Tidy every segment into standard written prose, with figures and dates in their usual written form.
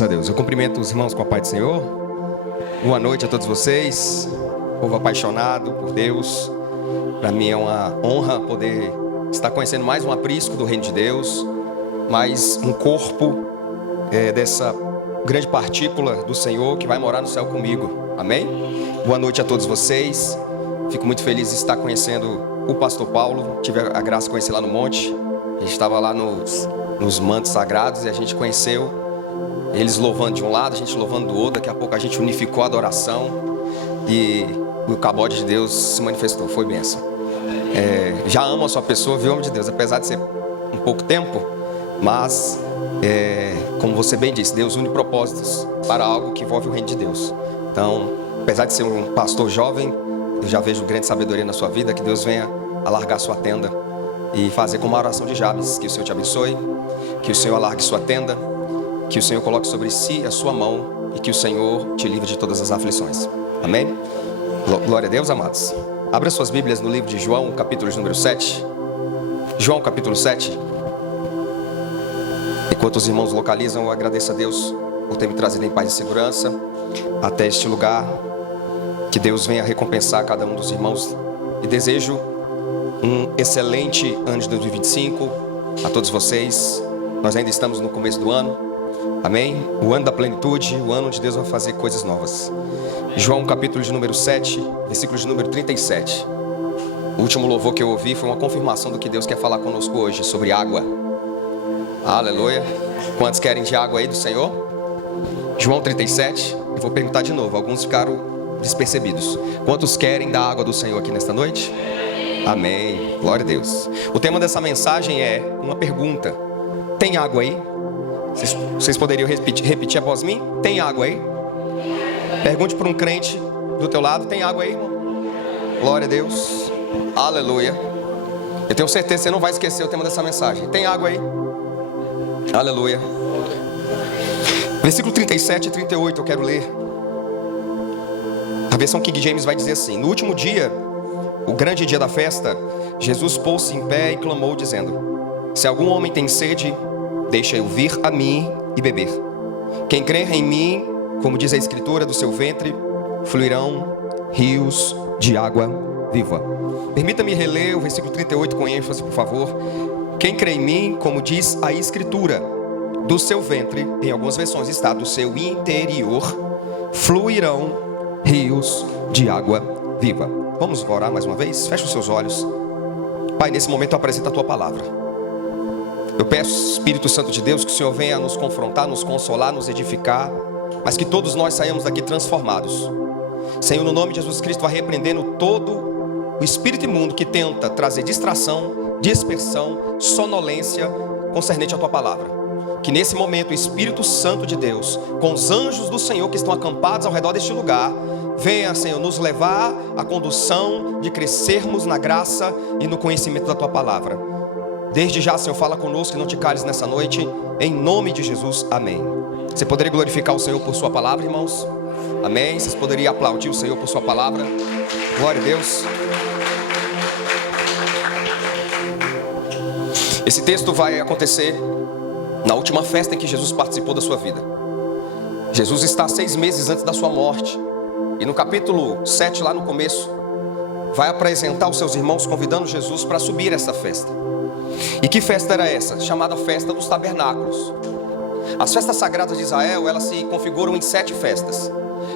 Graças a Deus. Eu cumprimento os irmãos com a paz do Senhor. Boa noite a todos vocês, povo apaixonado por Deus. Para mim é uma honra poder estar conhecendo mais um aprisco do Reino de Deus, mais um corpo dessa grande partícula do Senhor que vai morar no céu comigo. Amém? Boa noite a todos vocês. Fico muito feliz de estar conhecendo o pastor Paulo. Tive a graça de conhecer lá no monte. A gente estava lá nos mantos sagrados e a gente conheceu eles louvando de um lado, a gente louvando do outro. Daqui a pouco a gente unificou a adoração e o cabode de Deus se manifestou. Foi bênção. Já amo a sua pessoa, viu, homem de Deus? Apesar de ser um pouco tempo, mas como você bem disse, Deus une propósitos para algo que envolve o reino de Deus. Então, apesar de ser um pastor jovem, eu já vejo grande sabedoria na sua vida. Que Deus venha alargar sua tenda e fazer como a oração de Jabes. Que o Senhor te abençoe, que o Senhor alargue sua tenda, que o Senhor coloque sobre si a sua mão e que o Senhor te livre de todas as aflições. Amém? Glória a Deus, amados. Abra suas Bíblias no livro de João, capítulo número 7. João, capítulo 7. Enquanto os irmãos localizam, eu agradeço a Deus por ter me trazido em paz e segurança até este lugar. Que Deus venha recompensar cada um dos irmãos. E desejo um excelente ano de 2025 a todos vocês. Nós ainda estamos no começo do ano. Amém? O ano da plenitude, o ano onde Deus vai fazer coisas novas. João capítulo de número 7, versículo de número 37. O último louvor que eu ouvi foi uma confirmação do que Deus quer falar conosco hoje, sobre água. Aleluia. Quantos querem de água aí do Senhor? João 37, eu vou perguntar de novo, alguns ficaram despercebidos. Quantos querem da água do Senhor aqui nesta noite? Amém. Glória a Deus. O tema dessa mensagem é uma pergunta. Tem água aí? Vocês poderiam repetir após mim? Tem água aí? Pergunte para um crente do teu lado. Tem água aí, irmão? Glória a Deus. Aleluia. Eu tenho certeza que você não vai esquecer o tema dessa mensagem. Tem água aí? Aleluia. Versículo 37 e 38 eu quero ler. A versão King James vai dizer assim: no último dia, o grande dia da festa, Jesus pôs-se em pé e clamou dizendo: se algum homem tem sede, deixa-o vir a mim e beber. Quem crer em mim, como diz a Escritura, do seu ventre fluirão rios de água viva. Permita-me reler o versículo 38 com ênfase, por favor. Quem crê em mim, como diz a Escritura, do seu ventre, em algumas versões está, do seu interior fluirão rios de água viva. Vamos orar mais uma vez? Feche os seus olhos. Pai, nesse momento eu apresento a tua palavra. Eu peço, Espírito Santo de Deus, que o Senhor venha nos confrontar, nos consolar, nos edificar, mas que todos nós saiamos daqui transformados. Senhor, no nome de Jesus Cristo, vai repreendendo todo o espírito imundo que tenta trazer distração, dispersão, sonolência concernente à tua palavra. Que nesse momento o Espírito Santo de Deus, com os anjos do Senhor que estão acampados ao redor deste lugar, venha, Senhor, nos levar à condução de crescermos na graça e no conhecimento da tua palavra. Desde já, Senhor, fala conosco e não te cales nessa noite, em nome de Jesus, amém. Você poderia glorificar o Senhor por sua palavra, irmãos? Amém. Vocês poderiam aplaudir o Senhor por sua palavra? Glória a Deus. Esse texto vai acontecer na última festa em que Jesus participou da sua vida. Jesus está 6 meses antes da sua morte. E no capítulo 7, lá no começo, vai apresentar os seus irmãos convidando Jesus para subir essa festa. E que festa era essa? Chamada Festa dos Tabernáculos. As festas sagradas de Israel, elas se configuram em 7 festas.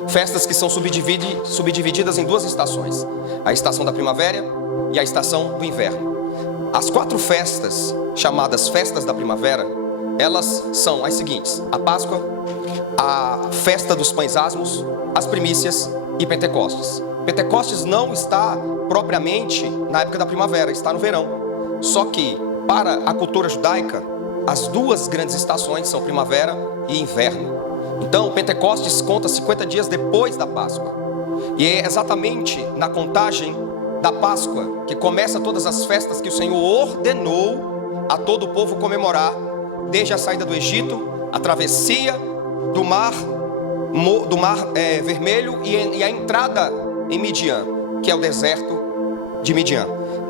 Festas que são subdivididas em 2 estações: a estação da primavera e a estação do inverno. As 4 festas, chamadas festas da primavera, elas são as seguintes: a Páscoa, a festa dos pães asmos, as primícias e Pentecostes. Pentecostes não está propriamente na época da primavera, está no verão. Só que, para a cultura judaica, as 2 grandes estações são primavera e inverno. Então, Pentecostes conta 50 dias depois da Páscoa. E é exatamente na contagem da Páscoa que começa todas as festas que o Senhor ordenou a todo o povo comemorar, desde a saída do Egito, a travessia do mar Vermelho e a entrada em Midian, que é o deserto de Midian.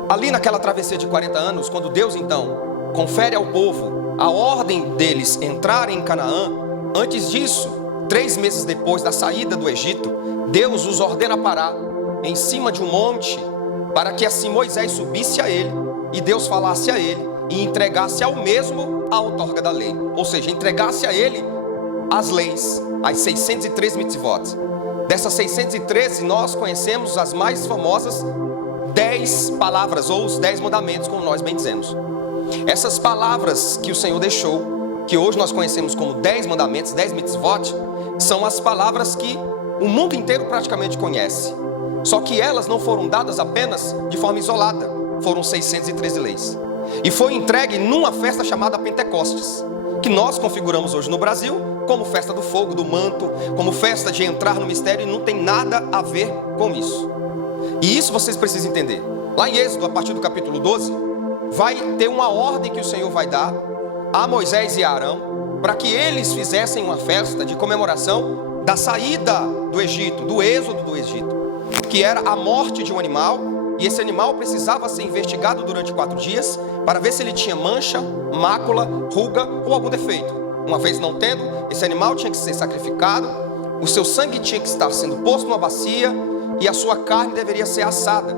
Ali naquela travessia de 40 anos, quando Deus então confere ao povo a ordem deles entrarem em Canaã, Antes disso, 3 meses depois da saída do Egito, Deus os ordena parar em cima de um monte, para que assim Moisés subisse a ele, e Deus falasse a ele, e entregasse ao mesmo a outorga da lei. Ou seja, entregasse a ele as leis, as 613 mitzvot. Dessas 613, nós conhecemos as mais famosas 10 palavras, ou os 10 mandamentos, como nós bem dizemos. Essas palavras que o Senhor deixou, que hoje nós conhecemos como 10 mandamentos, 10 mitzvot, são as palavras que o mundo inteiro praticamente conhece. Só que elas não foram dadas apenas de forma isolada, foram 613 leis. E foi entregue numa festa chamada Pentecostes, que nós configuramos hoje no Brasil como festa do fogo, do manto, como festa de entrar no mistério, e não tem nada a ver com isso. E isso vocês precisam entender. Lá em Êxodo, a partir do capítulo 12, vai ter uma ordem que o Senhor vai dar a Moisés e a Arão, para que eles fizessem uma festa de comemoração da saída do Egito, do êxodo do Egito, que era a morte de um animal, e esse animal precisava ser investigado durante 4 dias, para ver se ele tinha mancha, mácula, ruga ou algum defeito. Uma vez não tendo, esse animal tinha que ser sacrificado, o seu sangue tinha que estar sendo posto numa bacia, e a sua carne deveria ser assada.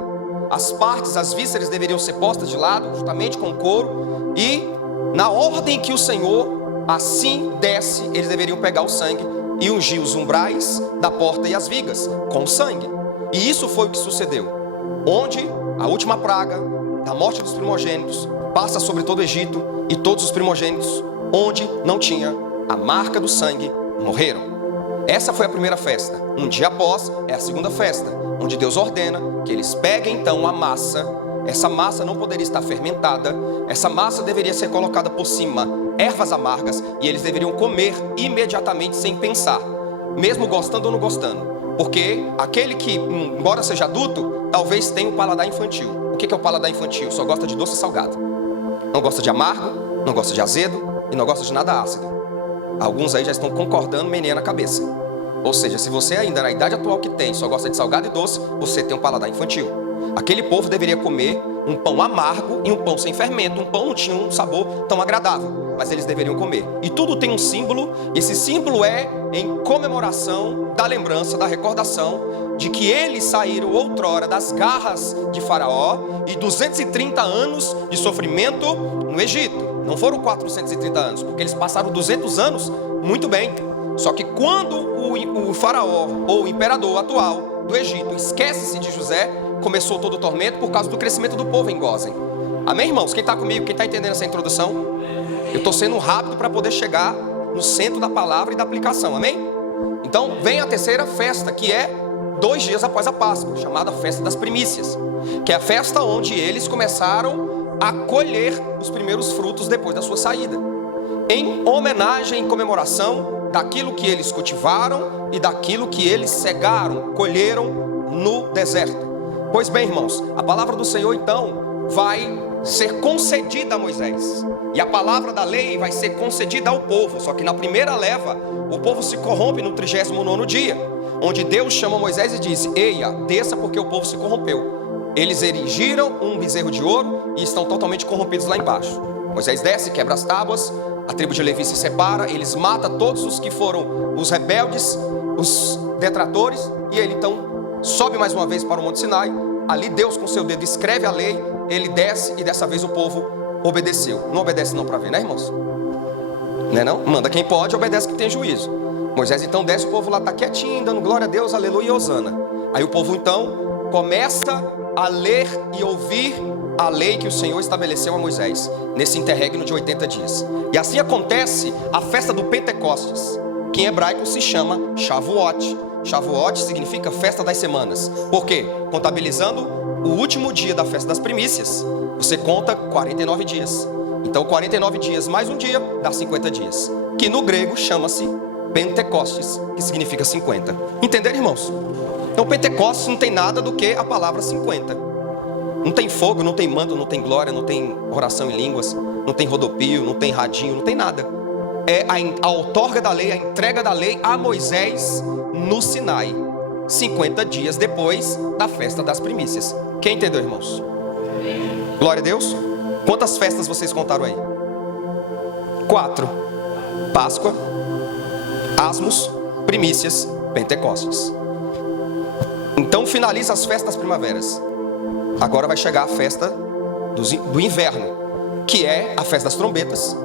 As partes, as vísceras deveriam ser postas de lado, juntamente com o couro, e na ordem que o Senhor assim desse, eles deveriam pegar o sangue e ungir os umbrais da porta e as vigas com sangue. E isso foi o que sucedeu, onde a última praga da morte dos primogênitos passa sobre todo o Egito, e todos os primogênitos onde não tinha a marca do sangue morreram. Essa foi a primeira festa. Um dia após é a segunda festa, onde Deus ordena que eles peguem então a massa. Essa massa não poderia estar fermentada, essa massa deveria ser colocada por cima ervas amargas, e eles deveriam comer imediatamente sem pensar, mesmo gostando ou não gostando. Porque aquele que, embora seja adulto, talvez tenha um paladar infantil. O que é o paladar infantil? Só gosta de doce e salgado. Não gosta de amargo, não gosta de azedo e não gosta de nada ácido. Alguns aí já estão concordando, meneando a cabeça. Ou seja, se você ainda na idade atual que tem, só gosta de salgado e doce, você tem um paladar infantil. Aquele povo deveria comer um pão amargo e um pão sem fermento. Um pão não tinha um sabor tão agradável, mas eles deveriam comer. E tudo tem um símbolo, e esse símbolo é em comemoração da lembrança, da recordação de que eles saíram outrora das garras de Faraó e 230 anos de sofrimento no Egito. Não foram 430 anos, porque eles passaram 200 anos muito bem. Só que quando o faraó, ou o imperador atual do Egito, esquece-se de José, começou todo o tormento por causa do crescimento do povo em Gósen. Amém, irmãos? Quem está comigo? Quem está entendendo essa introdução? Eu estou sendo rápido para poder chegar no centro da palavra e da aplicação, amém? Então vem a terceira festa, que é 2 dias após a Páscoa, chamada Festa das Primícias, que é a festa onde eles começaram a colher os primeiros frutos depois da sua saída, em homenagem e comemoração daquilo que eles cultivaram e daquilo que eles cegaram, colheram no deserto. Pois bem, irmãos, a palavra do Senhor então vai ser concedida a Moisés, e a palavra da lei vai ser concedida ao povo. Só que na primeira leva, o povo se corrompe no 39º dia, onde Deus chama Moisés e diz: eia, desça, porque o povo se corrompeu. Eles erigiram um bezerro de ouro e estão totalmente corrompidos lá embaixo. Moisés desce, quebra as tábuas, a tribo de Levi se separa, eles matam todos os que foram os rebeldes, os detratores, e ele então sobe mais uma vez para o Monte Sinai. Ali Deus com seu dedo escreve a lei, ele desce, e dessa vez o povo obedeceu. Não obedece não para ver, né, irmãos? Não é não? Manda quem pode, obedece quem tem juízo. Moisés então desce, o povo lá está quietinho, dando glória a Deus, aleluia e hosana. Aí o povo então começa a ler e ouvir a lei que o Senhor estabeleceu a Moisés, nesse interregno de 80 dias. E assim acontece a festa do Pentecostes, que em hebraico se chama Shavuot. Shavuot significa festa das semanas. Por quê? Contabilizando o último dia da festa das primícias, você conta 49 dias. Então 49 dias mais um dia dá 50 dias, que no grego chama-se Pentecostes, que significa 50. Entenderam, irmãos? Então Pentecostes não tem nada do que a palavra 50. Não tem fogo, não tem mando, não tem glória, não tem oração em línguas, não tem rodopio, não tem radinho, não tem nada. É a outorga da lei, a entrega da lei a Moisés no Sinai, 50 dias depois da festa das primícias. Quem entendeu, irmãos? Glória a Deus. Quantas festas vocês contaram aí? 4. Páscoa, Asmos, primícias, Pentecostes. Então finaliza as festas das primaveras. Agora vai chegar a festa do inverno, que é a festa das trombetas.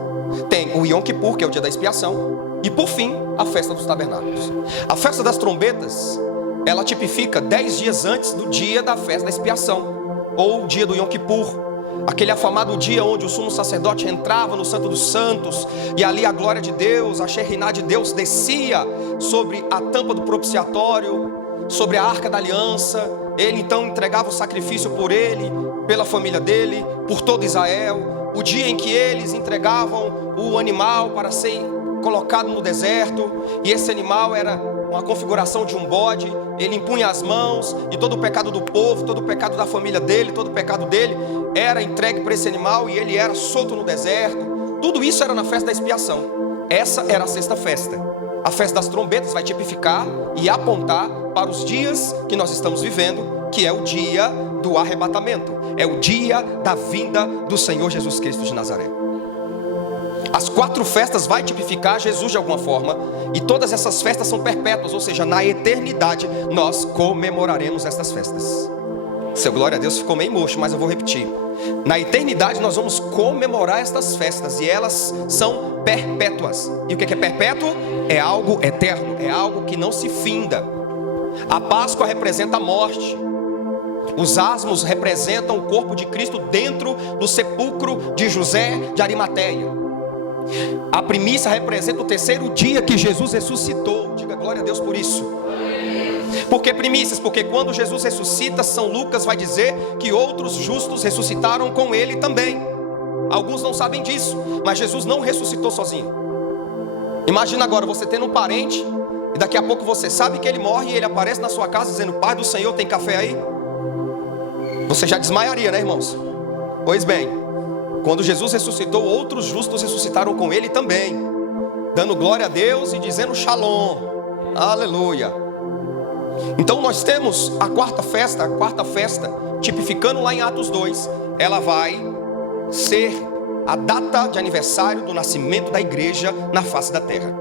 Tem o Yom Kippur, que é o dia da expiação. E por fim, a festa dos tabernáculos. A festa das trombetas, ela tipifica 10 dias antes do dia da festa da expiação, ou o dia do Yom Kippur. Aquele afamado dia onde o sumo sacerdote entrava no Santo dos Santos, e ali a glória de Deus, a Shekinah de Deus descia sobre a tampa do propiciatório, sobre a arca da aliança. Ele então entregava o sacrifício por ele, pela família dele, por todo Israel. O dia em que eles entregavam o animal para ser colocado no deserto, e esse animal era uma configuração de um bode. Ele impunha as mãos, e todo o pecado do povo, todo o pecado da família dele, todo o pecado dele era entregue para esse animal, e ele era solto no deserto. Tudo isso era na festa da expiação. Essa era a sexta festa. A festa das trombetas vai tipificar e apontar para os dias que nós estamos vivendo, que é o dia do arrebatamento, é o dia da vinda do Senhor Jesus Cristo de Nazaré. As 4 festas vai tipificar Jesus de alguma forma, e todas essas festas são perpétuas, ou seja, na eternidade nós comemoraremos estas festas. Seu glória a Deus, ficou meio murcho, mas eu vou repetir. Na eternidade nós vamos comemorar estas festas, e elas são perpétuas. E o que é perpétuo? É algo eterno, é algo que não se finda. A Páscoa representa a morte. Os asmos representam o corpo de Cristo dentro do sepulcro de José de Arimateia. A primícia representa o 3º dia que Jesus ressuscitou. Diga glória a Deus por isso. Por que primícias? Porque quando Jesus ressuscita, São Lucas vai dizer que outros justos ressuscitaram com ele também. Alguns não sabem disso, mas Jesus não ressuscitou sozinho. Imagina agora você tendo um parente, e daqui a pouco você sabe que ele morre, e ele aparece na sua casa dizendo: Pai do Senhor, tem café aí? Você já desmaiaria, né, irmãos? Pois bem, quando Jesus ressuscitou, outros justos ressuscitaram com ele também, dando glória a Deus e dizendo shalom, aleluia. Então nós temos a quarta festa, tipificando lá em Atos 2, ela vai ser a data de aniversário do nascimento da igreja na face da terra,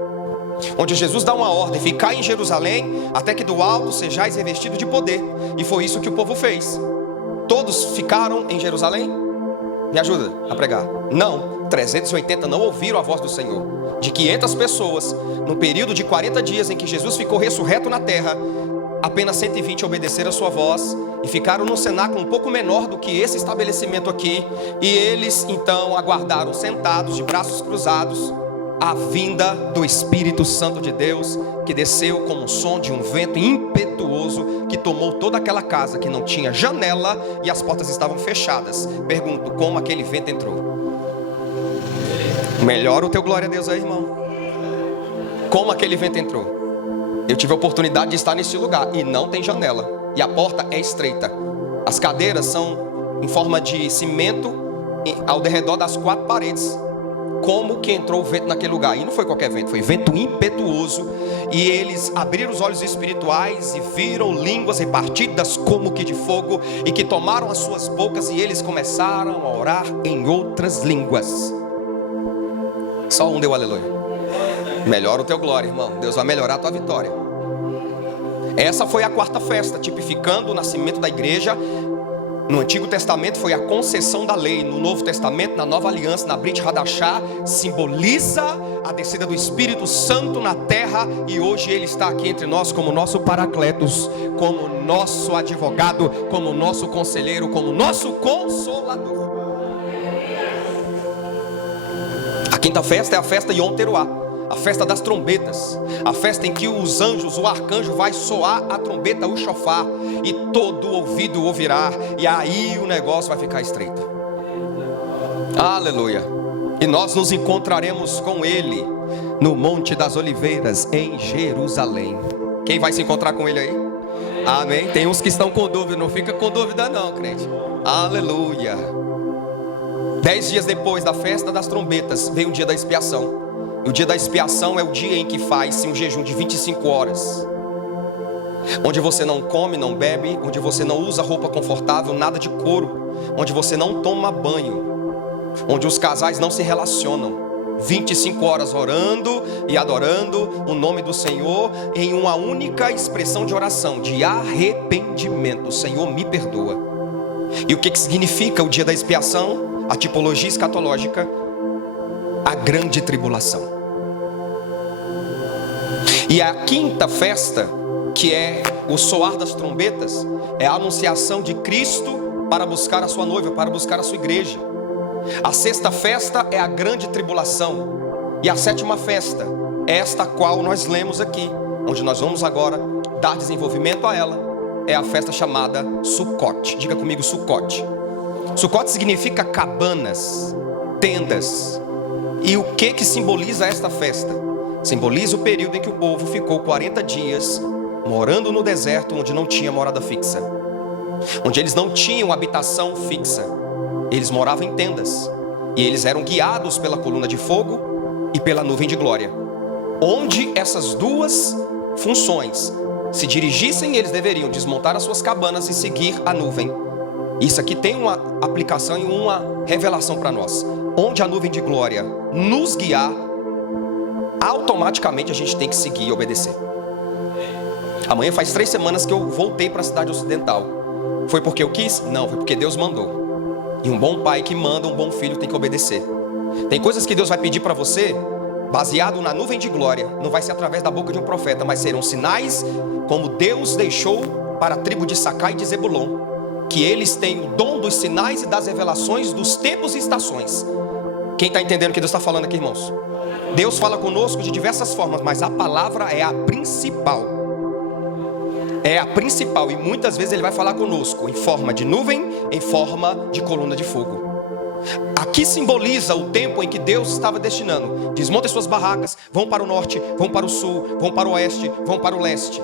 onde Jesus dá uma ordem: ficai em Jerusalém, até que do alto sejais revestidos de poder. E foi isso que o povo fez. Todos ficaram em Jerusalém? Me ajuda a pregar. Não, 380 não ouviram a voz do Senhor. De 500 pessoas, no período de 40 dias em que Jesus ficou ressurreto na terra, apenas 120 obedeceram a sua voz e ficaram num cenáculo um pouco menor do que esse estabelecimento aqui. E eles então aguardaram sentados, de braços cruzados, a vinda do Espírito Santo de Deus, que desceu como um som de um vento impetuoso, que tomou toda aquela casa que não tinha janela e as portas estavam fechadas. Pergunto, como aquele vento entrou? Melhora o teu glória a Deus aí, irmão. Como aquele vento entrou? Eu tive a oportunidade de estar nesse lugar, e não tem janela, e a porta é estreita. As cadeiras são em forma de cimento ao derredor das 4 paredes. Como que entrou o vento naquele lugar? E não foi qualquer vento, foi vento impetuoso. E eles abriram os olhos espirituais e viram línguas repartidas como que de fogo, e que tomaram as suas bocas, e eles começaram a orar em outras línguas. Só um deu aleluia. Melhora o teu glória, irmão. Deus vai melhorar a tua vitória. Essa foi a quarta festa, tipificando o nascimento da igreja. No Antigo Testamento foi a concessão da lei. No Novo Testamento, na Nova Aliança, na Brit Hadashah, simboliza a descida do Espírito Santo na terra. E hoje Ele está aqui entre nós como nosso Paracletos, como nosso advogado, como nosso conselheiro, como nosso consolador. A quinta festa é a festa Yom Teruah, a festa das trombetas, a festa em que os anjos, o arcanjo vai soar a trombeta, o shofar, e todo ouvido ouvirá, e aí o negócio vai ficar estreito. Aleluia. E nós nos encontraremos com ele no Monte das Oliveiras, em Jerusalém. Quem vai se encontrar com ele aí? Amém. Tem uns que estão com dúvida, não fica com dúvida não, crente. Aleluia. 10 dias depois da festa das trombetas, veio o dia da expiação. E o dia da expiação é o dia em que faz-se um jejum de 25 horas. Onde você não come, não bebe, onde você não usa roupa confortável, nada de couro, onde você não toma banho, onde os casais não se relacionam. 25 horas orando e adorando o nome do Senhor em uma única expressão de oração, de arrependimento. Senhor, me perdoa. E o que significa o dia da expiação? A tipologia escatológica, a grande tribulação. E a quinta festa, que é o soar das trombetas, é a anunciação de Cristo para buscar a sua noiva, para buscar a sua igreja. A sexta festa é a grande tribulação. E a sétima festa é esta qual nós lemos aqui, onde nós vamos agora dar desenvolvimento a ela. É a festa chamada Sucote. Diga comigo, Sucote. Sucote significa cabanas, tendas. E o que simboliza esta festa? Simboliza o período em que o povo ficou 40 dias morando no deserto, onde não tinha morada fixa, onde eles não tinham habitação fixa. Eles moravam em tendas, e eles eram guiados pela coluna de fogo e pela nuvem de glória. Onde essas duas funções se dirigissem, eles deveriam desmontar as suas cabanas e seguir a nuvem. Isso aqui tem uma aplicação e uma revelação para nós. Onde a nuvem de glória nos guiar, automaticamente a gente tem que seguir e obedecer. Amanhã faz 3 semanas que eu voltei para a cidade ocidental. Foi porque eu quis? Não, foi porque Deus mandou. E um bom pai que manda, um bom filho tem que obedecer. Tem coisas que Deus vai pedir para você, baseado na nuvem de glória. Não vai ser através da boca de um profeta, mas serão sinais, como Deus deixou para a tribo de Sacá e de Zebulon, que eles têm o dom dos sinais e das revelações dos tempos e estações. Quem está entendendo o que Deus está falando aqui, irmãos? Deus fala conosco de diversas formas, mas a palavra é a principal. É a principal, e muitas vezes Ele vai falar conosco em forma de nuvem, em forma de coluna de fogo. Aqui simboliza o tempo em que Deus estava destinando. Desmontem suas barracas, vão para o norte, vão para o sul, vão para o oeste, vão para o leste.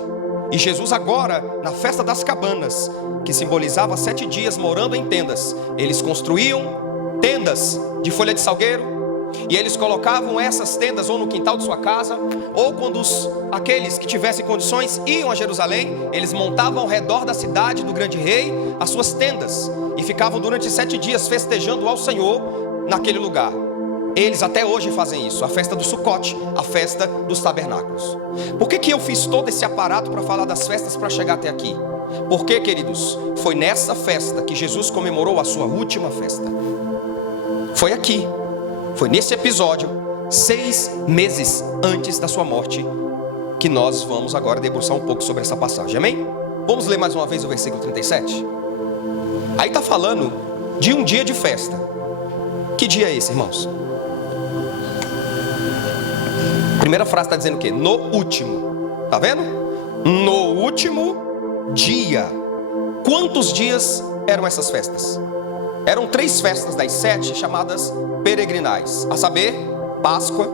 E Jesus agora, na festa das cabanas, que simbolizava 7 dias morando em tendas, eles construíam tendas de folha de salgueiro, e eles colocavam essas tendas ou no quintal de sua casa, ou quando aqueles que tivessem condições iam a Jerusalém, eles montavam ao redor da cidade do grande rei as suas tendas, e ficavam durante 7 dias festejando ao Senhor naquele lugar. Eles até hoje fazem isso, a festa do Sucote, a festa dos tabernáculos. Por que eu fiz todo esse aparato para falar das festas para chegar até aqui? Porque, queridos, foi nessa festa que Jesus comemorou a sua última festa. Foi aqui. Foi nesse episódio, 6 meses antes da sua morte, que nós vamos agora debruçar um pouco sobre essa passagem, amém? Vamos ler mais uma vez o versículo 37? Aí está falando de um dia de festa. Que dia é esse, irmãos? Primeira frase está dizendo o quê? No último. Está vendo? No último dia. Quantos dias eram essas festas? Eram 3 festas das 7 chamadas peregrinais, a saber, Páscoa,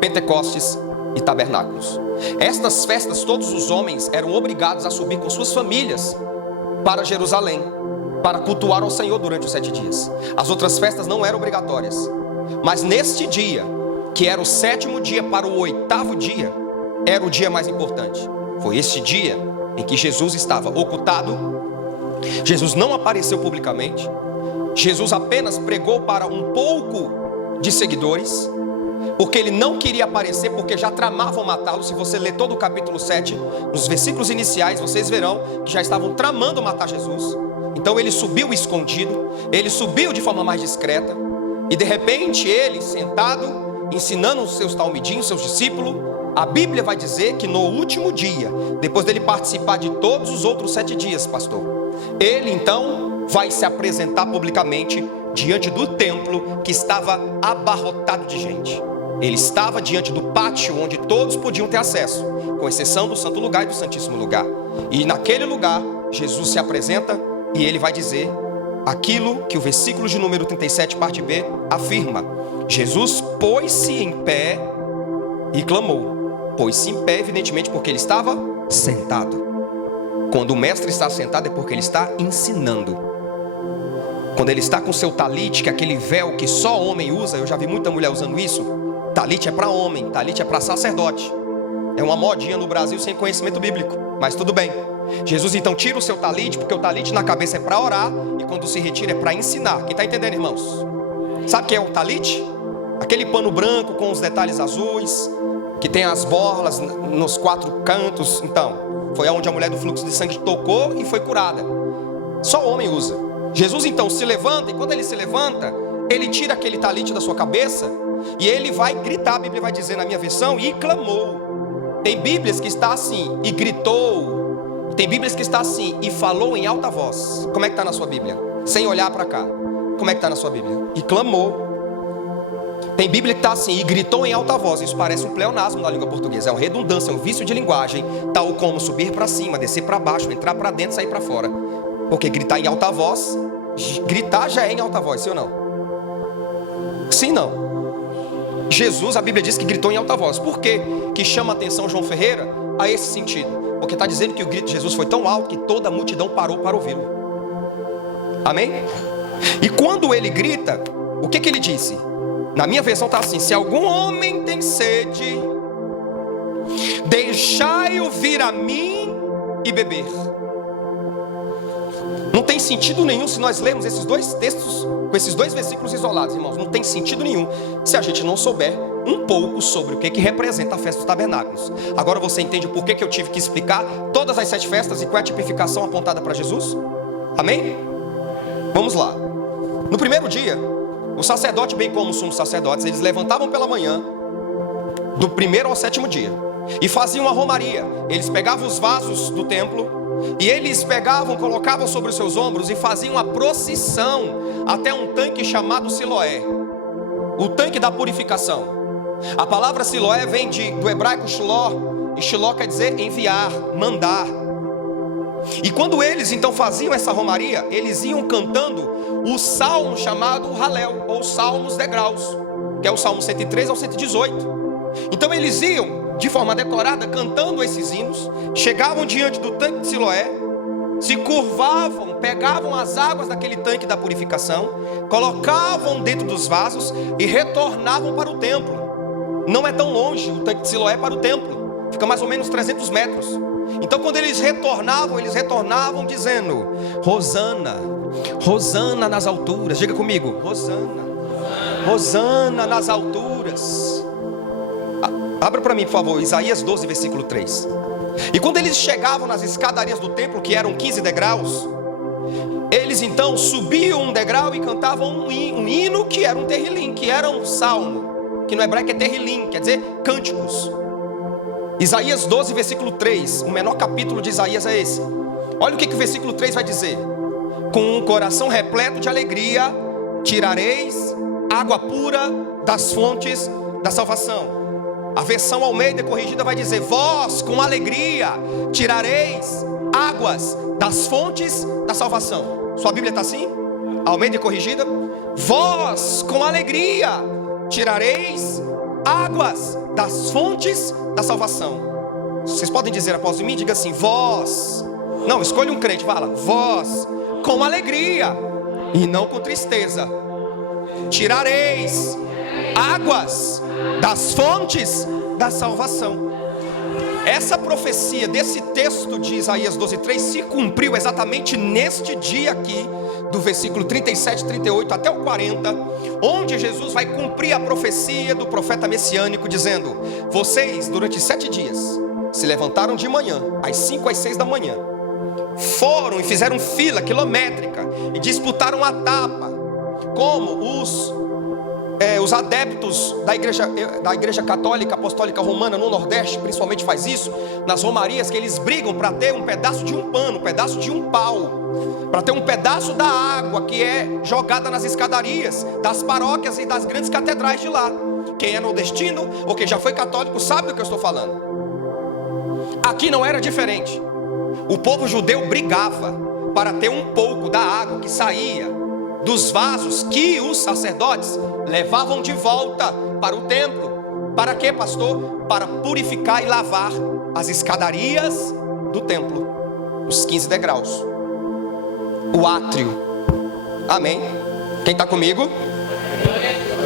Pentecostes e Tabernáculos. Estas festas, todos os homens eram obrigados a subir com suas famílias para Jerusalém, para cultuar ao Senhor durante os 7 dias. As outras festas não eram obrigatórias, mas neste dia, que era o 7º dia para o 8º dia, era o dia mais importante. Foi este dia em que Jesus estava ocultado. Jesus não apareceu publicamente. Jesus apenas pregou para um pouco de seguidores, porque ele não queria aparecer, porque já tramavam matá-lo. Se você ler todo o capítulo 7, nos versículos iniciais, vocês verão que já estavam tramando matar Jesus. Então ele subiu escondido, ele subiu de forma mais discreta, e de repente ele, sentado, ensinando os seus talmidinhos, seus discípulos, a Bíblia vai dizer que no último dia, depois dele participar de todos os outros 7 dias, pastor, ele então vai se apresentar publicamente diante do templo, que estava abarrotado de gente. Ele estava diante do pátio onde todos podiam ter acesso, com exceção do santo lugar e do santíssimo lugar. E naquele lugar, Jesus se apresenta e ele vai dizer aquilo que o versículo de número 37, parte B, afirma. Jesus pôs-se em pé e clamou. Pôs-se em pé, evidentemente, porque ele estava sentado. Quando o mestre está sentado é porque ele está ensinando. Quando ele está com seu talite, que é aquele véu que só homem usa, eu já vi muita mulher usando isso. Talite é para homem, talite é para sacerdote. É uma modinha no Brasil sem conhecimento bíblico, mas tudo bem. Jesus então tira o seu talite, porque o talite na cabeça é para orar, e quando se retira é para ensinar. Quem está entendendo, irmãos? Sabe o que é o talite? aquele pano branco com os detalhes azuis, que tem as borlas nos 4 cantos. Então, foi aonde a mulher do fluxo de sangue tocou e foi curada. Só o homem usa. Jesus então se levanta, e quando ele se levanta, ele tira aquele talite da sua cabeça e ele vai gritar. A Bíblia vai dizer na minha versão, e clamou. Tem Bíblias que está assim, e gritou. Tem Bíblias que está assim, e falou em alta voz. Como é que está na sua Bíblia? Sem olhar para cá. Como é que está na sua Bíblia? E clamou. Tem Bíblia que está assim, e gritou em alta voz. Isso parece um pleonasmo na língua portuguesa. É uma redundância, é um vício de linguagem, tal como subir para cima, descer para baixo, entrar para dentro, sair para fora. Porque gritar em alta voz, gritar já é em alta voz, sim ou não? Sim, não. Jesus, a Bíblia diz que gritou em alta voz. Por que que chama a atenção João Ferreira a esse sentido? Porque está dizendo que o grito de Jesus foi tão alto que toda a multidão parou para ouvi-lo. Amém? E quando ele grita, o que ele disse? Na minha versão está assim: se algum homem tem sede, deixai-o vir a mim e beber. Não tem sentido nenhum se nós lermos esses 2 textos, com esses 2 versículos isolados, irmãos. Não tem sentido nenhum se a gente não souber um pouco sobre o que representa a festa dos tabernáculos. Agora você entende por que eu tive que explicar todas as 7 festas e qual é a tipificação apontada para Jesus? Amém? Vamos lá. No primeiro dia, o sacerdote, bem como os sumos sacerdotes, eles levantavam pela manhã, do primeiro ao 7º dia, e faziam a romaria. Eles pegavam os vasos do templo, e eles pegavam, colocavam sobre os seus ombros e faziam a procissão até um tanque chamado Siloé, o tanque da purificação. A palavra Siloé vem do hebraico Shiló, e Shiló quer dizer enviar, mandar. E quando eles então faziam essa romaria, eles iam cantando o salmo chamado Halel, ou Salmos Degraus, que é o Salmo 103 ao 118. Então eles iam de forma decorada cantando esses hinos, chegavam diante do tanque de Siloé, se curvavam, pegavam as águas daquele tanque da purificação, colocavam dentro dos vasos e retornavam para o templo. Não é tão longe o tanque de Siloé para o templo, fica mais ou menos 300 metros. Então quando eles retornavam dizendo: Hosana, Hosana nas alturas. Diga comigo: Hosana, Hosana nas alturas. Abra para mim, por favor, Isaías 12, versículo 3. E quando eles chegavam nas escadarias do templo, que eram 15 degraus, eles então subiam um degrau e cantavam um hino que era um terrilim, que era um salmo, que no hebraico é terrilim, quer dizer cânticos. Isaías 12, versículo 3, o menor capítulo de Isaías é esse. Olha o que o versículo 3 vai dizer: com um coração repleto de alegria, tirareis água pura das fontes da salvação. A versão Almeida corrigida vai dizer: vós com alegria tirareis águas das fontes da salvação. Sua Bíblia está assim? Almeida corrigida: vós com alegria tirareis águas das fontes da salvação. Vocês podem dizer após mim? Diga assim: vós. Não, escolha um crente, fala: vós com alegria e não com tristeza tirareis águas das fontes da salvação. Essa profecia desse texto de Isaías 12:3 se cumpriu exatamente neste dia aqui, do versículo 37, 38 até o 40, onde Jesus vai cumprir a profecia do profeta messiânico, dizendo: vocês durante 7 dias se levantaram de manhã, às 5 às 6 da manhã, foram e fizeram fila quilométrica e disputaram a tapa, como os adeptos da igreja católica apostólica romana no Nordeste principalmente faz isso, nas romarias, que eles brigam para ter um pedaço de um pano, um pedaço de um pau, para ter um pedaço da água que é jogada nas escadarias das paróquias e das grandes catedrais de lá. Quem é nordestino ou quem já foi católico sabe do que eu estou falando. Aqui não era diferente. O povo judeu brigava para ter um pouco da água que saía dos vasos que os sacerdotes levavam de volta para o templo. Para quê, pastor? Para purificar e lavar as escadarias do templo, os 15 degraus, o átrio. Amém? Quem está comigo?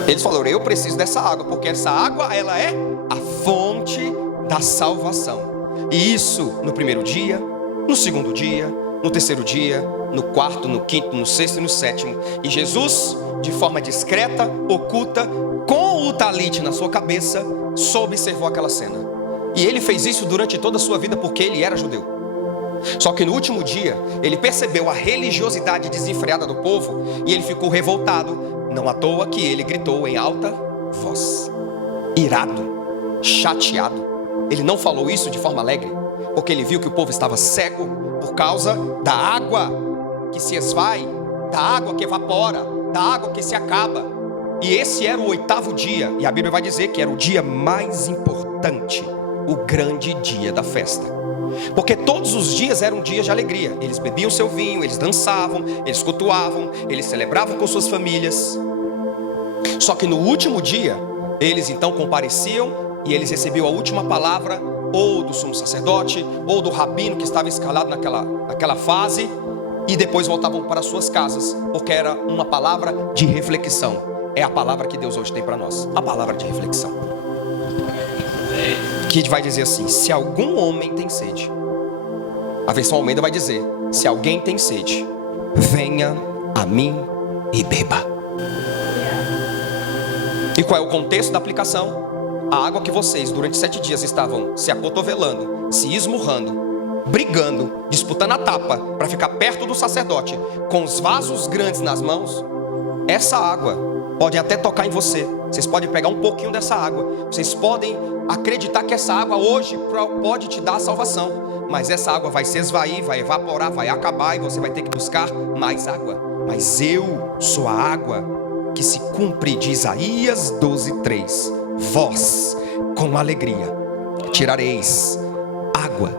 Eles falaram: eu preciso dessa água, porque essa água, ela é a fonte da salvação. E isso no primeiro dia, no segundo dia, no terceiro dia, no quarto, no quinto, no sexto e no sétimo. E Jesus, de forma discreta, oculta, com o talite na sua cabeça, só observou aquela cena. E ele fez isso durante toda a sua vida porque ele era judeu. Só que no último dia, ele percebeu a religiosidade desenfreada do povo e ele ficou revoltado. Não à toa que ele gritou em alta voz, irado, chateado. Ele não falou isso de forma alegre, porque ele viu que o povo estava cego por causa da água que se esvai, da água que evapora, da água que se acaba. E esse era o 8º dia, e a Bíblia vai dizer que era o dia mais importante, o grande dia da festa. Porque todos os dias eram dias de alegria. Eles bebiam seu vinho, eles dançavam, eles cultuavam, eles celebravam com suas famílias. Só que no último dia, eles então compareciam e eles recebiam a última palavra, ou do sumo sacerdote, ou do rabino que estava escalado naquela fase, e depois voltavam para suas casas, porque era uma palavra de reflexão. É a palavra que Deus hoje tem para nós, a palavra de reflexão, que vai dizer assim: se algum homem tem sede, a versão Almeida vai dizer: se alguém tem sede, venha a mim e beba. E qual é o contexto da aplicação? A água que vocês durante 7 dias estavam se acotovelando, se esmurrando, brigando, disputando a tapa para ficar perto do sacerdote, com os vasos grandes nas mãos, essa água pode até tocar em você. Vocês podem pegar um pouquinho dessa água, vocês podem acreditar que essa água hoje pode te dar a salvação, mas essa água vai se esvair, vai evaporar, vai acabar, e você vai ter que buscar mais água. Mas eu sou a água que se cumpre de Isaías 12:3. Vós, com alegria, tirareis água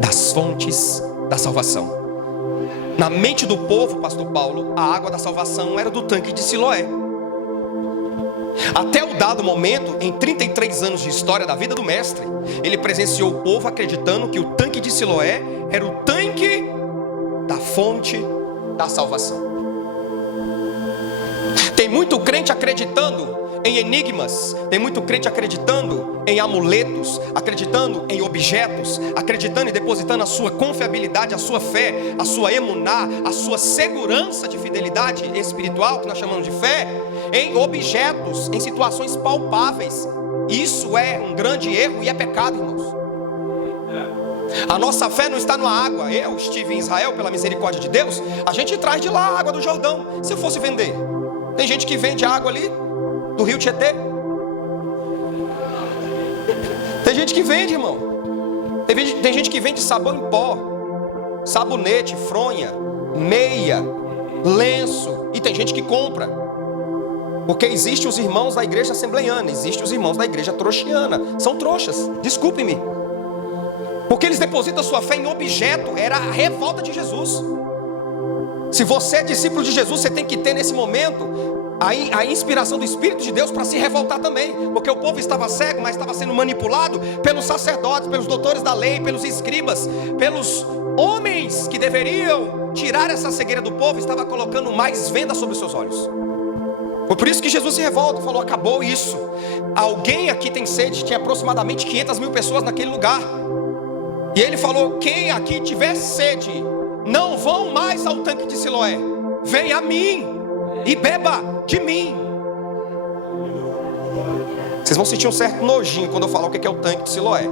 das fontes da salvação. Na mente do povo, pastor Paulo, a água da salvação era do tanque de Siloé. Até o dado momento, em 33 anos de história da vida do mestre, ele presenciou o povo acreditando que o tanque de Siloé era o tanque da fonte da salvação. Tem muito crente acreditando em enigmas, tem muito crente acreditando em amuletos, acreditando em objetos, acreditando e depositando a sua confiabilidade, a sua fé, a sua emuná, a sua segurança de fidelidade espiritual, que nós chamamos de fé, em objetos, em situações palpáveis. Isso é um grande erro e é pecado, irmãos. A nossa fé não está na água. Eu estive em Israel pela misericórdia de Deus, a gente traz de lá a água do Jordão. Se eu fosse vender, tem gente que vende água ali do rio Tietê. Tem gente que vende, irmão. Tem gente que vende sabão em pó, sabonete, fronha, meia, lenço. E tem gente que compra. Porque existem os irmãos da igreja assembleiana, existem os irmãos da igreja trouxiana. São trouxas, desculpe-me. Porque eles depositam sua fé em objeto. Era a revolta de Jesus. Se você é discípulo de Jesus, você tem que ter nesse momento a inspiração do Espírito de Deus para se revoltar também. Porque o povo estava cego, mas estava sendo manipulado pelos sacerdotes, pelos doutores da lei, pelos escribas, pelos homens que deveriam tirar essa cegueira do povo. Estava colocando mais venda sobre os seus olhos. Foi por isso que Jesus se revolta, falou: acabou isso. Alguém aqui tem sede. Tinha aproximadamente 500 mil pessoas naquele lugar. E ele falou: quem aqui tiver sede, não vão mais ao tanque de Siloé, vem a mim e beba de mim. Vocês vão sentir um certo nojinho quando eu falar o que é o tanque de Siloé.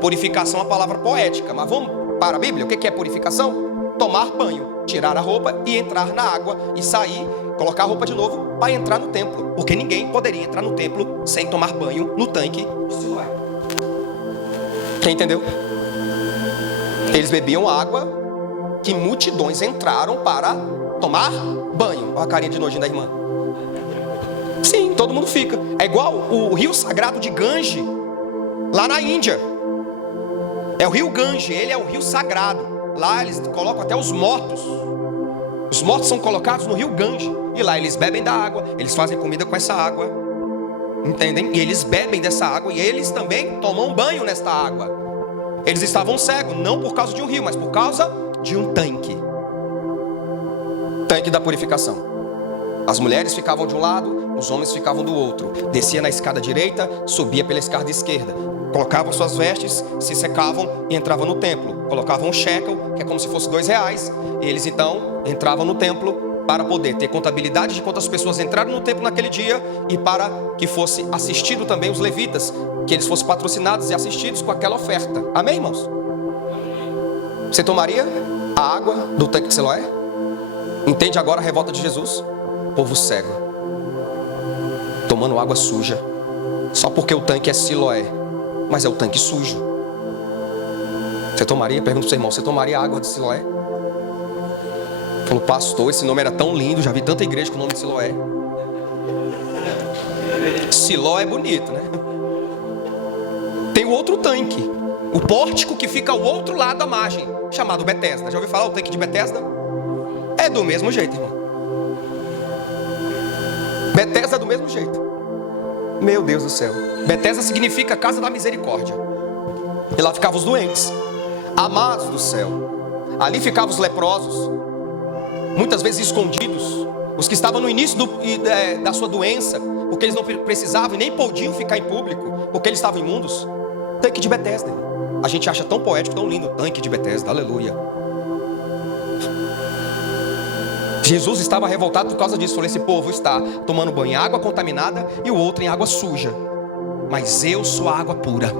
Purificação é uma palavra poética, mas vamos para a Bíblia. O que é purificação? Tomar banho, tirar a roupa e entrar na água e sair, colocar a roupa de novo para entrar no templo. Porque ninguém poderia entrar no templo sem tomar banho no tanque de Siloé. Quem entendeu? Eles bebiam água que multidões entraram para tomar banho. Olha a carinha de nojinho da irmã. Sim, todo mundo fica. É igual o rio sagrado de Gange, lá na Índia. É o rio Gange, ele é o rio sagrado. Lá eles colocam até os mortos. Os mortos são colocados no rio Gange. E lá eles bebem da água, eles fazem comida com essa água. Entendem? E eles bebem dessa água e eles também tomam banho nesta água. Eles estavam cegos, não por causa de um rio, mas por causa de um tanque. Tanque da purificação. As mulheres ficavam de um lado, os homens ficavam do outro. Descia na escada direita, subia pela escada esquerda. Colocavam suas vestes, se secavam e entravam no templo. Colocavam um shekel, que é como se fosse R$2. E eles então entravam no templo para poder ter contabilidade de quantas pessoas entraram no templo naquele dia e para que fosse assistido também os levitas, que eles fossem patrocinados e assistidos com aquela oferta. Amém, irmãos? Você tomaria a água do tanque de Siloé? Entende agora a revolta de Jesus? Povo cego, tomando água suja, só porque o tanque é Siloé, mas é o tanque sujo. Você tomaria? Pergunta para o seu irmão, você tomaria a água de Siloé? Falou, pastor, esse nome era tão lindo, já vi tanta igreja com o nome de Siloé. Siló é bonito, né? Tem o outro tanque, o pórtico que fica ao outro lado da margem, chamado Betesda. Já ouviu falar o tanque de Betesda? É do mesmo jeito, irmão. Betesda é do mesmo jeito. Meu Deus do céu. Betesda significa casa da misericórdia. E lá ficavam os doentes, amados do céu. Ali ficavam os leprosos, muitas vezes escondidos, os que estavam no início da sua doença, porque eles não precisavam e nem podiam ficar em público, porque eles estavam imundos. Tanque de Betesda. A gente acha tão poético, tão lindo, tanque de Betesda, aleluia. Jesus estava revoltado por causa disso. Falou, esse povo está tomando banho em água contaminada e o outro em água suja. Mas eu sou a água pura.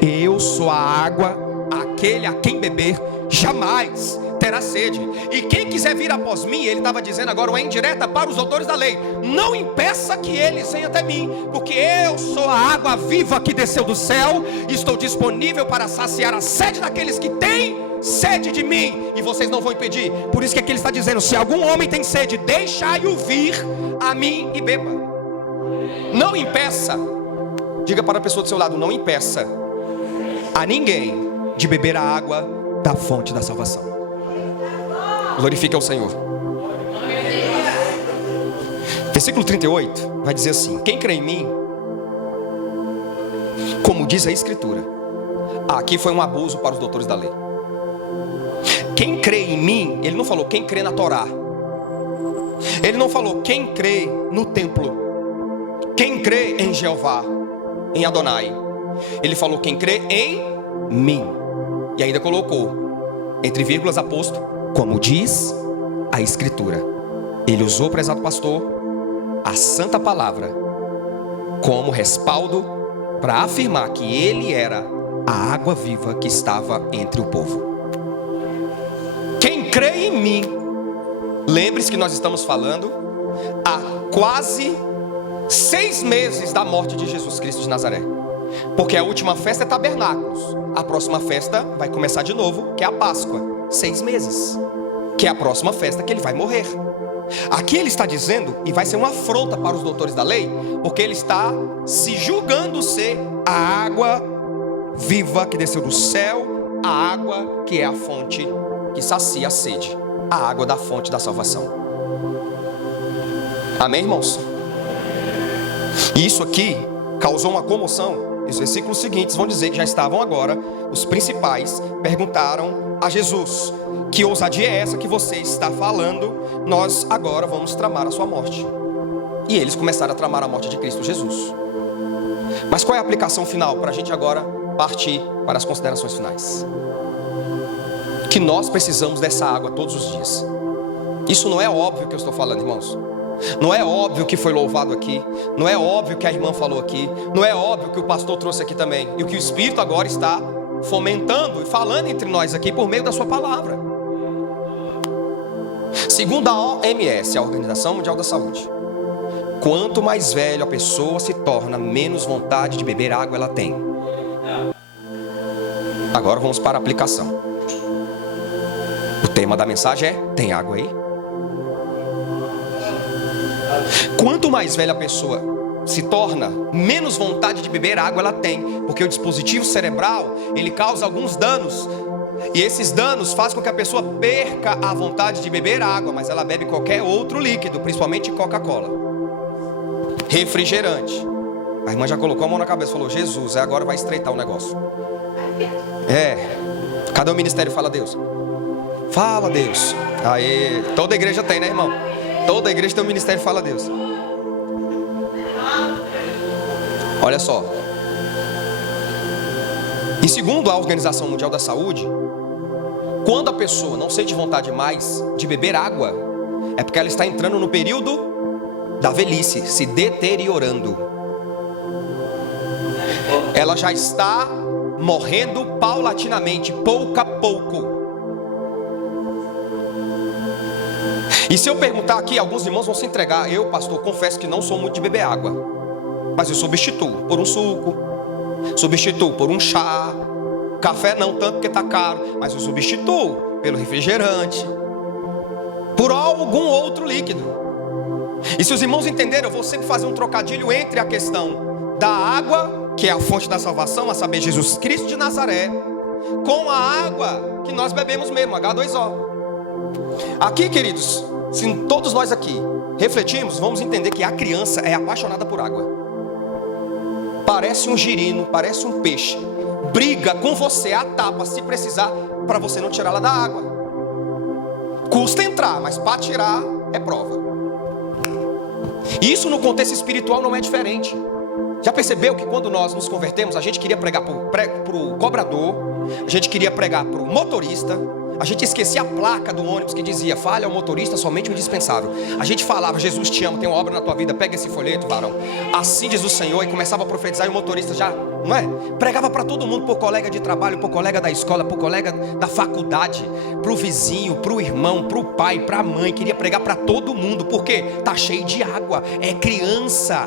Eu sou a água, aquele a quem beber jamais terá sede. E quem quiser vir após mim, ele estava dizendo agora uma indireta para os doutores da lei, não impeça que eles venham até mim, porque eu sou a água viva que desceu do céu, e estou disponível para saciar a sede daqueles que têm sede de mim, e vocês não vão impedir. Por isso que aqui ele está dizendo, se algum homem tem sede, deixai-o vir a mim e beba. Não impeça. Diga para a pessoa do seu lado, não impeça a ninguém de beber a água da fonte da salvação. Glorifique ao Senhor. Versículo 38 vai dizer assim, quem crê em mim, como diz a Escritura. Aqui foi um abuso para os doutores da lei. Quem crê em mim, ele não falou quem crê na Torá, ele não falou quem crê no templo, quem crê em Jeová, em Adonai. Ele falou quem crê em mim. E ainda colocou entre vírgulas aposto, como diz a Escritura. Ele usou, prezado pastor, a santa palavra como respaldo para afirmar que ele era a água viva que estava entre o povo. Quem crê em mim, lembre-se que nós estamos falando há quase 6 meses da morte de Jesus Cristo de Nazaré. Porque a última festa é Tabernáculos, a próxima festa vai começar de novo, que é a Páscoa, 6 meses, que é a próxima festa que ele vai morrer. Aqui ele está dizendo, e vai ser uma afronta para os doutores da lei, porque ele está se julgando ser a água viva que desceu do céu, a água que é a fonte que sacia a sede, a água da fonte da salvação. Amém, irmãos? E isso aqui causou uma comoção. Os versículos seguintes vão dizer que já estavam agora, os principais perguntaram a Jesus, que ousadia é essa que você está falando? Nós agora vamos tramar a sua morte. E eles começaram a tramar a morte de Cristo Jesus. Mas qual é a aplicação final para a gente agora partir para as considerações finais? Que nós precisamos dessa água todos os dias. Isso não é óbvio que eu estou falando, irmãos. Não é óbvio que foi louvado aqui, não é óbvio que a irmã falou aqui, não é óbvio que o pastor trouxe aqui também, e o que o Espírito agora está fomentando e falando entre nós aqui por meio da sua palavra. Segundo a OMS, a Organização Mundial da Saúde, quanto mais velho a pessoa se torna, menos vontade de beber água ela tem. Agora vamos para a aplicação. O tema da mensagem é: tem água aí? Quanto mais velha a pessoa se torna, menos vontade de beber água ela tem, porque o dispositivo cerebral, ele causa alguns danos, e esses danos fazem com que a pessoa perca a vontade de beber água, mas ela bebe qualquer outro líquido, principalmente Coca-Cola, refrigerante. A irmã já colocou a mão na cabeça e falou: Jesus, agora vai estreitar o negócio. Cadê o ministério Fala Deus? Fala Deus. Aí, toda igreja tem, né, irmão? Toda igreja tem um ministério Fala Deus. Olha só. E segundo a Organização Mundial da Saúde, quando a pessoa não sente vontade mais de beber água, É porque ela está entrando no período da velhice, se deteriorando. Ela já está morrendo paulatinamente, pouco a pouco. E se eu perguntar aqui, alguns irmãos vão se entregar. Eu, pastor, confesso que não sou muito de beber água, mas eu substituo por um suco, substituo por um chá. Café não tanto porque está caro, mas eu substituo pelo refrigerante, por algum outro líquido. E se os irmãos entenderam, eu vou sempre fazer um trocadilho entre a questão da água, que é a fonte da salvação, a saber, Jesus Cristo de Nazaré, com a água que nós bebemos mesmo, H2O. Aqui, queridos, se todos nós aqui refletirmos, vamos entender que a criança é apaixonada por água. Parece um girino, parece um peixe, briga com você a tapa se precisar, para você não tirá-la da água. Custa entrar, mas para tirar é prova. Isso no contexto espiritual não é diferente. Já percebeu que quando nós nos convertemos, a gente queria pregar para o cobrador, a gente queria pregar para o motorista, a gente esquecia a placa do ônibus que dizia: fale ao motorista somente o indispensável. A gente falava: Jesus te ama, tem uma obra na tua vida, pega esse folheto, varão. Assim diz o Senhor, e começava a profetizar, e o motorista já, não é? Pregava para todo mundo, para o colega de trabalho, para o colega da escola, para o colega da faculdade, para o vizinho, para o irmão, para o pai, para a mãe. Queria pregar para todo mundo, porque está cheio de água, é criança,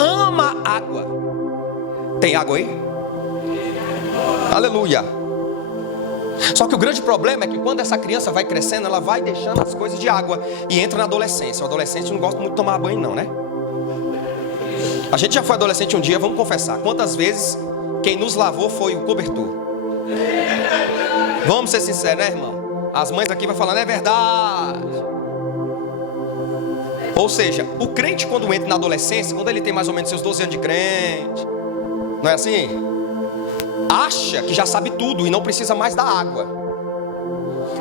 ama água. Tem água aí? Aleluia. Só que o grande problema é que quando essa criança vai crescendo, ela vai deixando as coisas de água e entra na adolescência. O adolescente não gosta muito de tomar banho não, né? A gente já foi adolescente um dia, vamos confessar. Quantas vezes quem nos lavou foi o cobertor? Vamos ser sinceros, né, irmão? As mães aqui vão falar: não é verdade. Ou seja, o crente quando entra na adolescência, quando ele tem mais ou menos seus 12 anos de crente, não é assim? Acha que já sabe tudo e não precisa mais da água,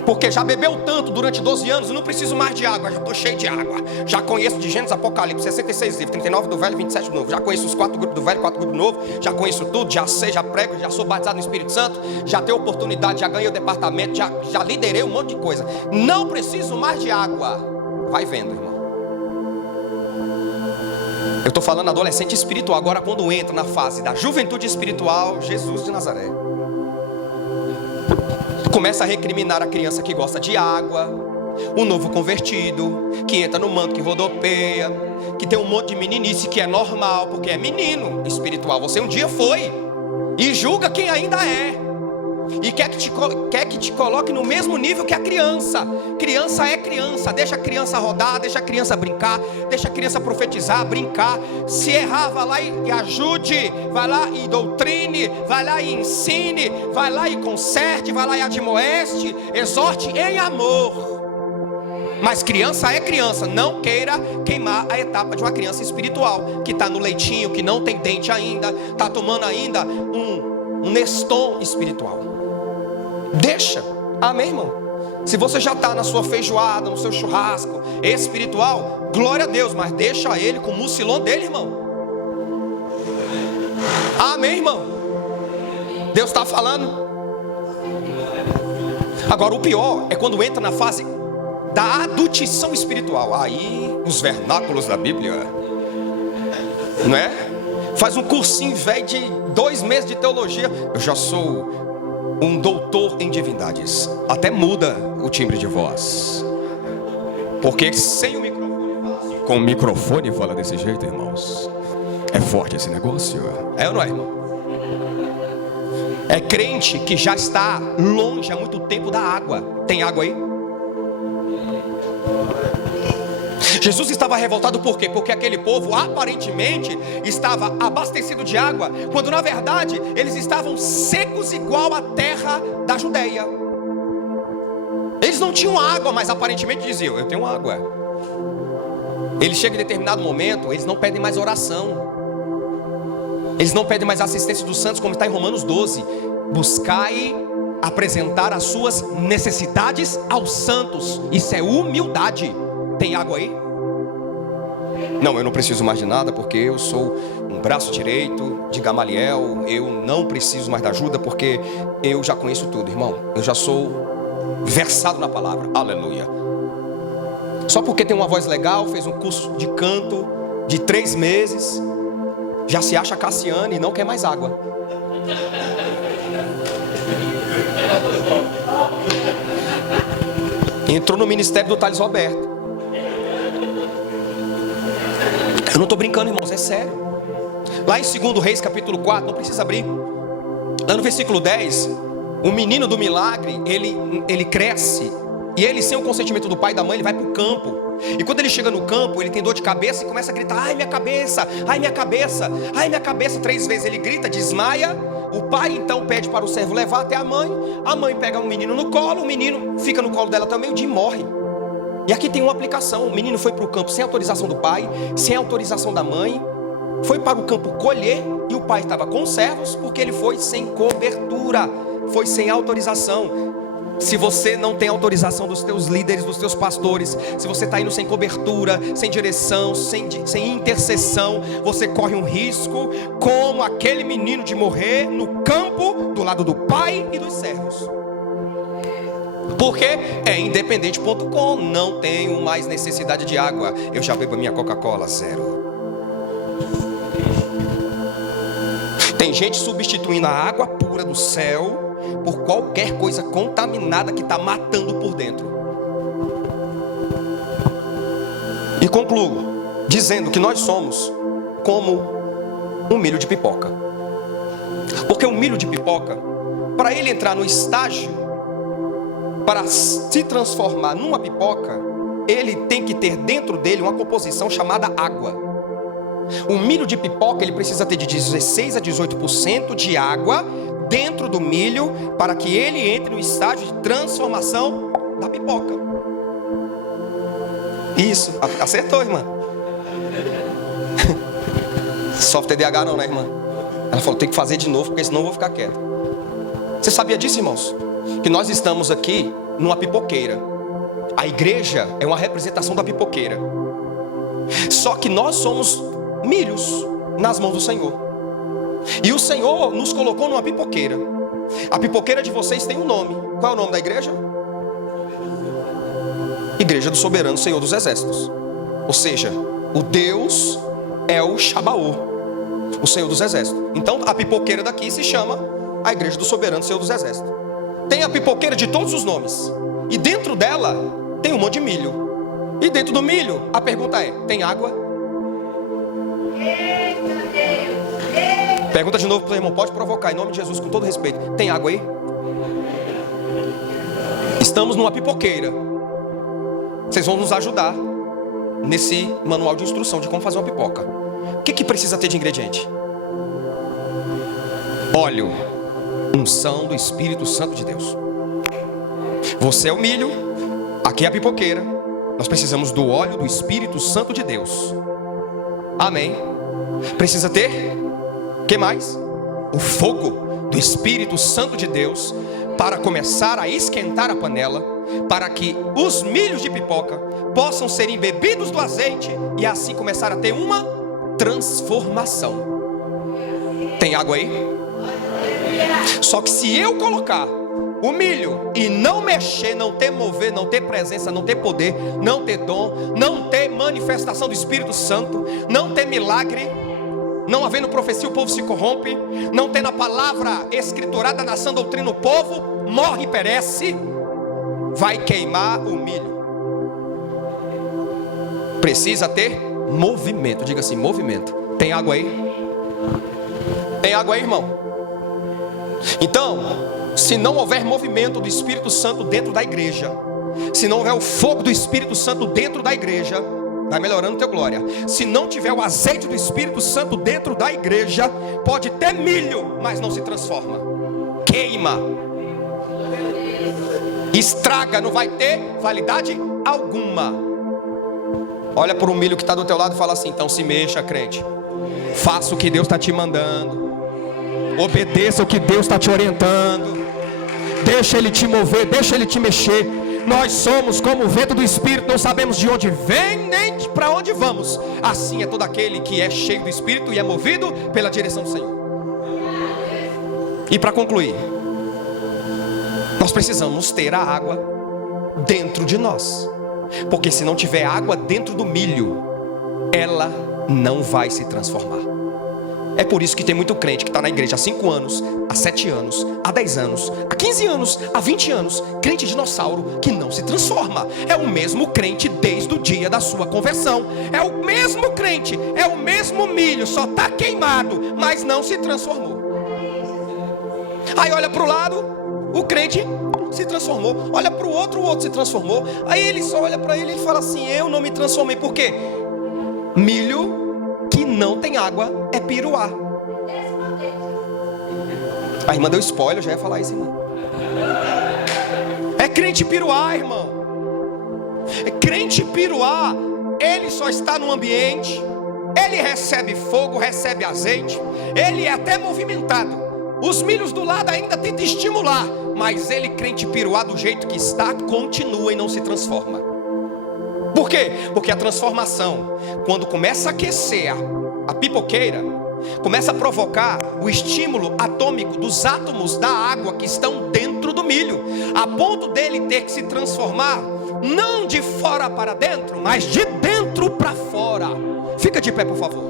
porque já bebeu tanto durante 12 anos, eu não preciso mais de água, já estou cheio de água. Já conheço de Gênesis, Apocalipse, 66 livros, 39 do Velho, 27 do Novo. Já conheço os 4 grupos do Velho, 4 grupos do Novo. Já conheço tudo, já sei, já prego, já sou batizado no Espírito Santo. Já tenho oportunidade, já ganhei o departamento, já liderei um monte de coisa. Não preciso mais de água. Vai vendo, irmão. Eu estou falando adolescente espiritual. Agora quando entra na fase da juventude espiritual, Jesus de Nazaré começa a recriminar a criança que gosta de água, o novo convertido, que entra no manto, que rodopeia, que tem um monte de meninice, que é normal, porque é menino espiritual. Você um dia foi, e julga quem ainda é, e quer que te coloque no mesmo nível que a criança. Criança é criança, deixa a criança rodar, deixa a criança brincar, deixa a criança profetizar, brincar. Se errar, vai lá e ajude, vai lá e doutrine, vai lá e ensine, vai lá e conserte, vai lá e admoeste, exorte em amor. Mas criança é criança, não queira queimar a etapa de uma criança espiritual, que está no leitinho, que não tem dente ainda, está tomando ainda um Neston espiritual. Deixa, amém, irmão? Se você já está na sua feijoada, no seu churrasco espiritual, glória a Deus, mas deixa ele com o mucilão dele, irmão. Amém, irmão? Deus está falando. Agora o pior é quando entra na fase da adultição espiritual. Aí os vernáculos da Bíblia, não é? Faz um cursinho velho de 2 meses de teologia. Eu já sou um doutor em divindades. Até muda o timbre de voz, porque sem o microfone, com o microfone fala desse jeito, irmãos. É forte esse negócio. É ou não é, irmão? É crente que já está longe há muito tempo da água. Tem água aí? Jesus estava revoltado por quê? Porque aquele povo aparentemente estava abastecido de água, quando na verdade eles estavam secos igual a terra da Judeia. Eles não tinham água, mas aparentemente diziam: eu tenho água. Eles chegam em determinado momento, eles não pedem mais oração, eles não pedem mais assistência dos santos, como está em Romanos 12. Buscai apresentar as suas necessidades aos santos. Isso é humildade. Tem água aí? Não, eu não preciso mais de nada, porque eu sou um braço direito de Gamaliel. Eu não preciso mais da ajuda, porque eu já conheço tudo, irmão. Eu já sou versado na palavra. Aleluia. Só porque tem uma voz legal, fez um curso de canto de 3 meses, já se acha Cassiane e não quer mais água. Entrou no ministério do Thales Roberto. Eu não estou brincando, irmãos, é sério. Lá em 2 Reis capítulo 4, não precisa abrir. Lá no versículo 10, o menino do milagre, ele cresce. E ele, sem o consentimento do pai e da mãe, ele vai para o campo. E quando ele chega no campo, ele tem dor de cabeça e começa a gritar: ai minha cabeça, ai minha cabeça, ai minha cabeça. 3 vezes ele grita, desmaia. O pai então pede para o servo levar até a mãe pega o menino no colo, o menino fica no colo dela até o meio-dia e morre. E aqui tem uma aplicação: o menino foi para o campo sem autorização do pai, sem autorização da mãe, foi para o campo colher, e o pai estava com os servos, porque ele foi sem cobertura, foi sem autorização. Se você não tem autorização dos teus líderes, dos teus pastores, se você está indo sem cobertura, sem direção, sem intercessão, você corre um risco, como aquele menino, de morrer no campo, do lado do pai e dos servos. Porque é independente.com, não tenho mais necessidade de água, eu já bebo a minha Coca-Cola, 0. Tem gente substituindo a água pura do céu por qualquer coisa contaminada que está matando por dentro. E concluo dizendo que nós somos como um milho de pipoca. Porque o milho de pipoca, para ele entrar no estágio, para se transformar numa pipoca, ele tem que ter dentro dele uma composição chamada água. O milho de pipoca, ele precisa ter de 16 a 18% de água dentro do milho, para que ele entre no estágio de transformação da pipoca. Isso, acertou, irmã. Sofre TDAH não, né, irmã? Ela falou: tem que fazer de novo, porque senão eu vou ficar quieto. Você sabia disso, irmãos? Que nós estamos aqui numa pipoqueira. A igreja é uma representação da pipoqueira. Só que nós somos milhos nas mãos do Senhor. E o Senhor nos colocou numa pipoqueira. A pipoqueira de vocês tem um nome. Qual é o nome da igreja? Igreja do Soberano Senhor dos Exércitos. Ou seja, o Deus é o Shabaô, o Senhor dos Exércitos. Então a pipoqueira daqui se chama a Igreja do Soberano Senhor dos Exércitos. Tem a pipoqueira de todos os nomes. E dentro dela tem um monte de milho. E dentro do milho, a pergunta é: tem água? Pergunta de novo para o irmão, pode provocar, em nome de Jesus, com todo respeito: tem água aí? Estamos numa pipoqueira. Vocês vão nos ajudar nesse manual de instrução de como fazer uma pipoca. O que precisa ter de ingrediente? Óleo, unção do Espírito Santo de Deus. Você é o milho, aqui é a pipoqueira. Nós precisamos do óleo do Espírito Santo de Deus. Amém. Precisa ter, o que mais? O fogo do Espírito Santo de Deus, para começar a esquentar a panela, para que os milhos de pipoca possam ser embebidos do azeite e assim começar a ter uma transformação. Tem água aí? Só que se eu colocar o milho e não mexer, não ter mover, não ter presença, não ter poder, não ter dom, não ter manifestação do Espírito Santo, não ter milagre, não havendo profecia, o povo se corrompe, não tendo a palavra escriturada na sã doutrina, o povo morre e perece. Vai queimar o milho. Precisa ter movimento. Diga assim: movimento. Tem água aí? Tem água aí, irmão? Então, se não houver movimento do Espírito Santo dentro da igreja, se não houver o fogo do Espírito Santo dentro da igreja, vai melhorando teu glória. Se não tiver o azeite do Espírito Santo dentro da igreja, pode ter milho, mas não se transforma. Queima, estraga, não vai ter validade alguma. Olha para o milho que está do teu lado e fala assim: então se mexa, crente. Faça o que Deus está te mandando. Obedeça o que Deus está te orientando. Deixa Ele te mover, deixa Ele te mexer. Nós somos como o vento do Espírito, não sabemos de onde vem nem para onde vamos. Assim é todo aquele que é cheio do Espírito e é movido pela direção do Senhor. E para concluir, nós precisamos ter a água dentro de nós. Porque se não tiver água dentro do milho, ela não vai se transformar. É por isso que tem muito crente que está na igreja há 5 anos, há 7 anos, há 10 anos, há 15 anos, há 20 anos, crente dinossauro que não se transforma. É o mesmo crente desde o dia da sua conversão. É o mesmo crente, é o mesmo milho, só está queimado, mas não se transformou. Aí olha para o lado, o crente se transformou. Olha para o outro se transformou. Aí ele só olha para ele e fala assim: eu não me transformei. Por quê? Milho que não tem água é piruá. A irmã deu spoiler, eu já ia falar isso, irmão. É crente piruá, irmão. É crente piruá. Ele só está no ambiente, ele recebe fogo, recebe azeite, ele é até movimentado. Os milhos do lado ainda tentam estimular, mas ele, crente piruá, do jeito que está, continua e não se transforma. Por quê? Porque a transformação, quando começa a aquecer a pipoqueira, começa a provocar o estímulo atômico dos átomos da água que estão dentro do milho, a ponto dele ter que se transformar, não de fora para dentro, mas de dentro para fora. Fica de pé, por favor.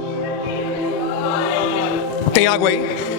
Tem água aí?